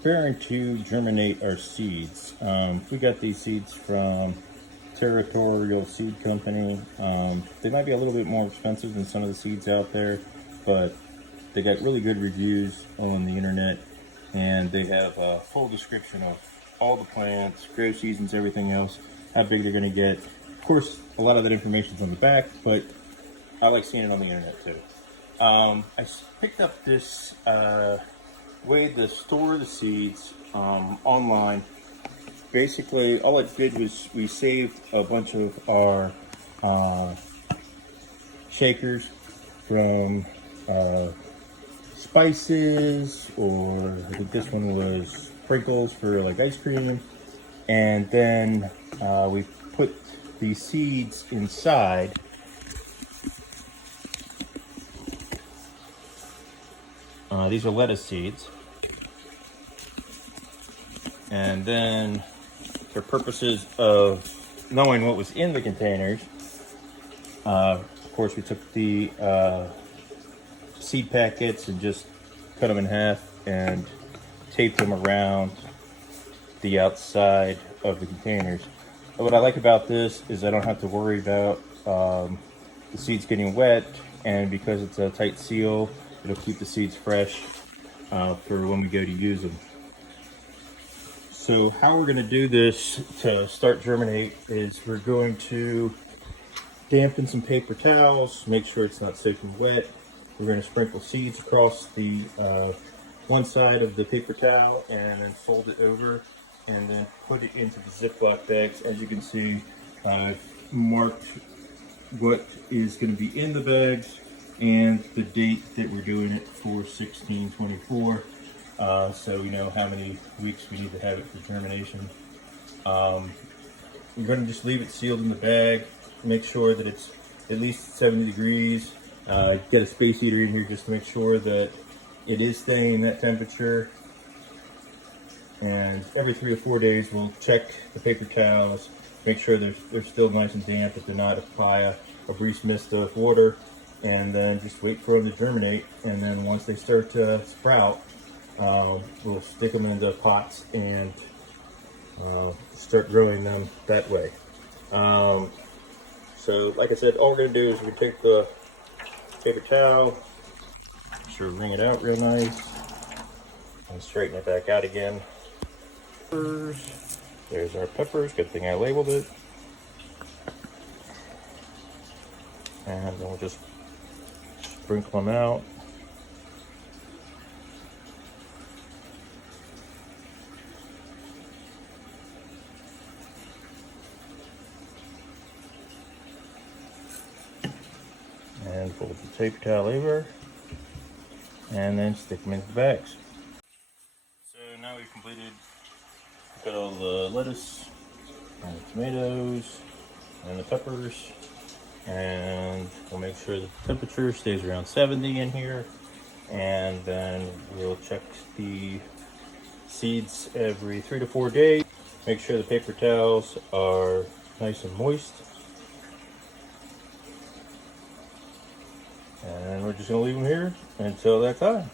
preparing to germinate our seeds. We got these seeds from Territorial Seed Company. They might be a little bit more expensive than some of the seeds out there, but they got really good reviews on the internet, and they have a full description of all the plants, grow seasons, everything else, how big they're going to get. Of course, a lot of that information's on the back, but I like seeing it on the internet too. I picked up this way to store the seeds online. Basically, all it did was we saved a bunch of our shakers from spices, or I think this one was sprinkles for like ice cream, and then we put the seeds inside. These are lettuce seeds, and then for purposes of knowing what was in the containers, of course we took the seed packets and just cut them in half and taped them around the outside of the containers. And what I like about this is I don't have to worry about the seeds getting wet, and because it's a tight seal, it'll keep the seeds fresh for when we go to use them. So how we're going to do this to start germinate is we're going to dampen some paper towels, make sure it's not soaking wet. We're going to sprinkle seeds across the one side of the paper towel and then fold it over and then put it into the Ziploc bags. As you can see, I've marked what is going to be in the bags and the date that we're doing it for, 16/24, so we know how many weeks we need to have it for germination. We're going to just leave it sealed in the bag, make sure that it's at least 70 degrees. Get a space heater in here just to make sure that it is staying that temperature. And every 3 or 4 days we'll check the paper towels, make sure they're still nice and damp, if they're not, apply a brief mist of water, and then just wait for them to germinate. And then once they start to sprout, we'll stick them into pots and start growing them that way. So like I said, all we're going to do is we take the paper towel, make sure to wring it out real nice, and straighten it back out again. There's our peppers, good thing I labeled it. And then we'll just sprinkle them out. And fold the paper towel over, and then stick them into the bags. So now we've completed, got all the lettuce and the tomatoes and the peppers, and we'll make sure the temperature stays around 70 in here, and then we'll check the seeds every 3 to 4 days. Make sure the paper towels are nice and moist. And we're just going to leave them here until that time.